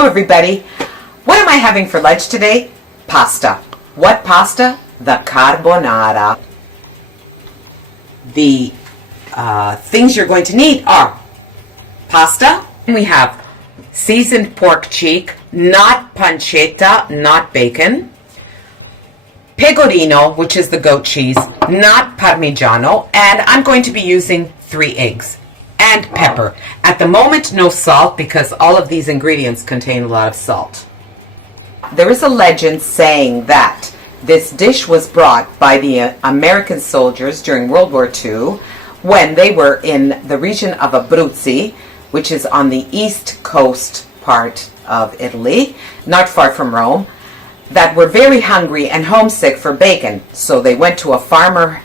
Hello everybody. What am I having for lunch today? Pasta. What pasta? The carbonara. The things you're going to need are pasta. We have seasoned pork cheek, not pancetta, not bacon. Pecorino, which is the goat cheese, not parmigiano. And I'm going to be using 3 eggs. And pepper. At the moment, no salt because all of these ingredients contain a lot of salt. There is a legend saying that this dish was brought by the American soldiers during World War II when they were in the region of Abruzzi, which is on the east coast part of Italy, not far from Rome, that were very hungry and homesick for bacon. So they went to a farmer,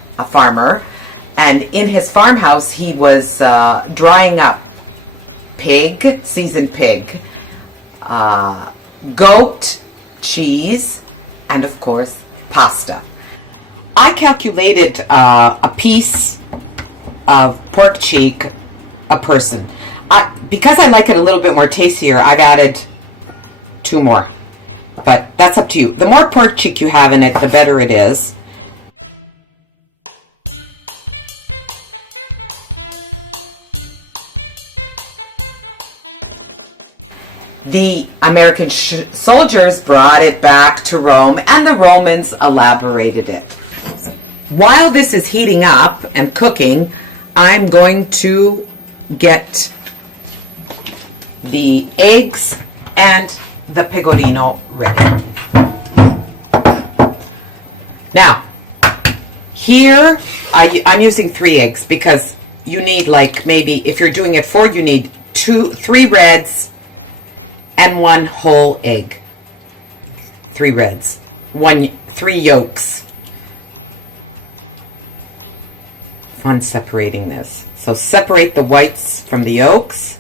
and in his farmhouse he was drying up pig, seasoned pig, goat, cheese, and of course pasta. I calculated a piece of pork cheek a person. Because I like it a little bit more tastier, I've added 2 more. But that's up to you. The more pork cheek you have in it, the better it is. The American soldiers brought it back to Rome, and the Romans elaborated it. While this is heating up and cooking, I'm going to get the eggs and the pecorino ready. Now, here I'm using 3 eggs because you need, like, maybe if you're doing it 4, you need 3 reds and 1 whole egg. 3 reds, 3 yolks. Fun separating this. So separate the whites from the yolks.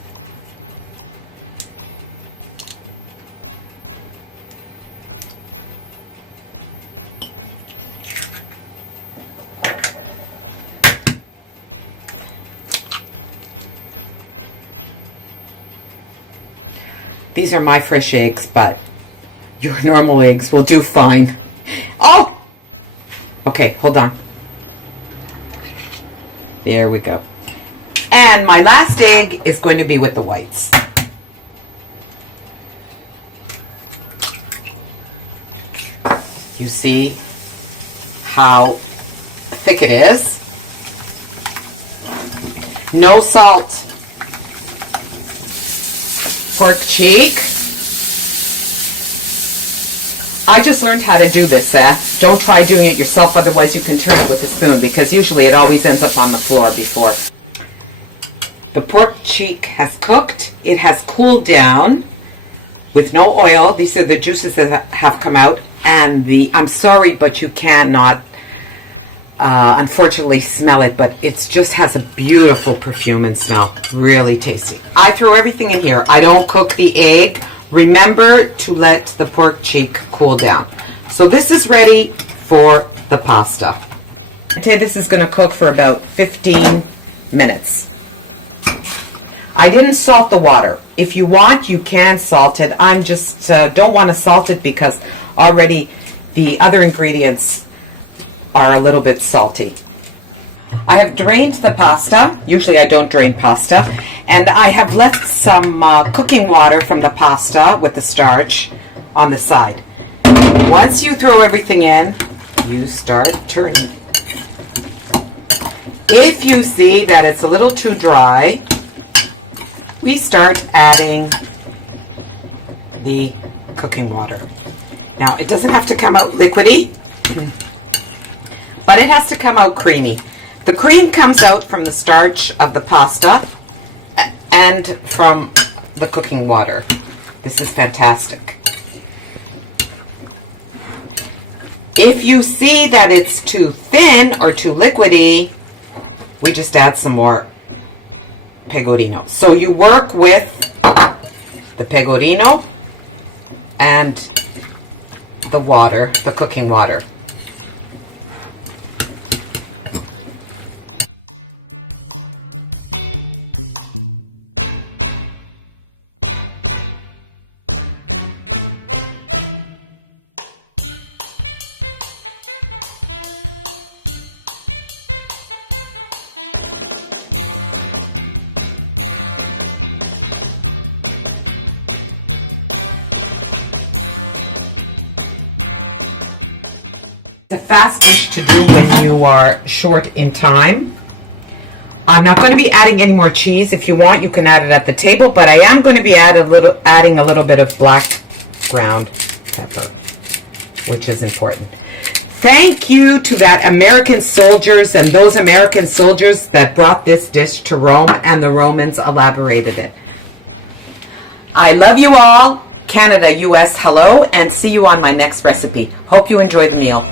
These are my fresh eggs, but your normal eggs will do fine. Oh! Okay, hold on. There we go. And my last egg is going to be with the whites. You see how thick it is? No salt. Pork cheek. I just learned how to do this, Don't try doing it yourself, otherwise you can turn it with a spoon, because usually it always ends up on the floor before. The pork cheek has cooked. It has cooled down with no oil. These are the juices that have come out. And I'm sorry, but you cannot unfortunately smell it, but it just has a beautiful perfume and smell. Really tasty. I throw everything in here. I don't cook the egg. Remember to let the pork cheek cool down. So this is ready for the pasta. Okay, this is going to cook for about 15 minutes. I didn't salt the water. If you want, you can salt it. I'm just don't want to salt it because already the other ingredients are a little bit salty. I have drained the pasta. Usually I don't drain pasta. And I have left some cooking water from the pasta with the starch on the side. Once you throw everything in, you start turning. If you see that it's a little too dry, we start adding the cooking water. Now, it doesn't have to come out liquidy, but it has to come out creamy. The cream comes out from the starch of the pasta and from the cooking water. This is fantastic. If you see that it's too thin or too liquidy, we just add some more pecorino. So you work with the pecorino and the water, the cooking water. It's a fast dish to do when you are short in time. I'm not going to be adding any more cheese. If you want, you can add it at the table, but I am going to be adding a little bit of black ground pepper, which is important. Thank you to that American soldiers and those American soldiers that brought this dish to Rome, and the Romans elaborated it. I love you all. Canada, US, hello, and see you on my next recipe. Hope you enjoy the meal.